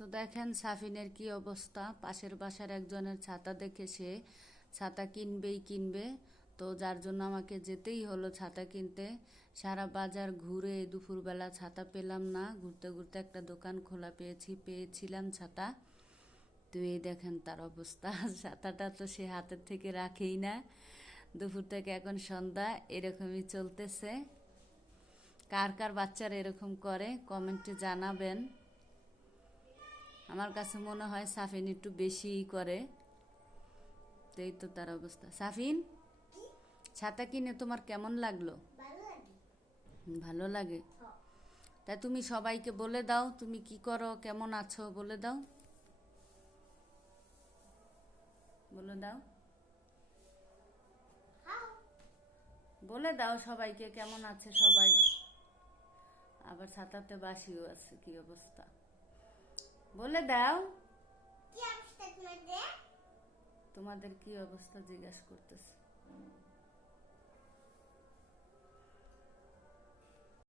তো দেখেন সাফিনের কি অবস্থা। পাশের বাসার একজনের ছাতা দেখে সে ছাতা কিনবেই কিনবে, তো যার জন্য আমাকে যেতেই হলো ছাতা কিনতে। সারা বাজার ঘুরে দুপুরবেলা ছাতা পেলাম না, ঘুরতে ঘুরতে একটা দোকান খোলা পেয়েছিলাম ছাতা। তো এই দেখেন তার অবস্থা। ছাতাটা তো সে হাতের থেকে রাখেই না। দুপুর থেকে এখন সন্ধ্যা এরকমই চলতেছে। কার কার বাচ্চারা এরকম করে কমেন্টে জানাবেন। আমার কাছে মনে হয় সাফিন একটু বেশিই করে। তো এই তো তার অবস্থা। সাফিন, ছাতা কিনে তোমার কেমন লাগলো? ভালো লাগে? তা তুমি সবাইকে বলে দাও তুমি কি করো, কেমন আছো বলে দাও, বলে দাও, বলে দাও সবাইকে কেমন আছে সবাই। আবার ছাতাতে বাসিও আছে, কি অবস্থা বলে দাও। তোমাদের কি অবস্থা জিজ্ঞাসা করতেছে।